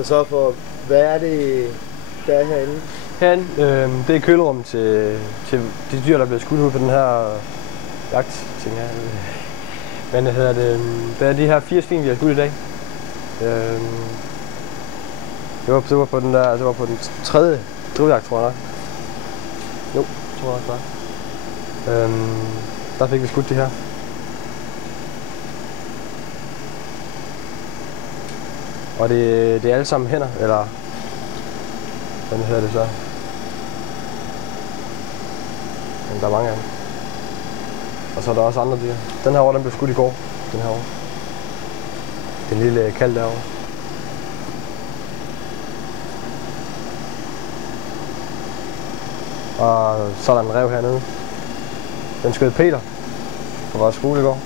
Kristoffer, hvad er det, der er herinde? Herinde, det er kølerummet til de dyr, der bliver skudt ud på den her jagt-ting her. Men det er de her 4 svin, vi har skudt i dag. Det var på den der, det var på den 3. drivjagt, tror jeg nok. Jo, tror jeg nok. Der fik vi skudt de her. Og det er alle sammen hænder, eller hvordan hedder det så? Men der er mange af dem. Og så er der også andre dyr. Den her over, den blev skudt i går. Den her over. Den lille kalv derovre. Og så er der en ræv hernede. Den skød Peter fra vores skole i går.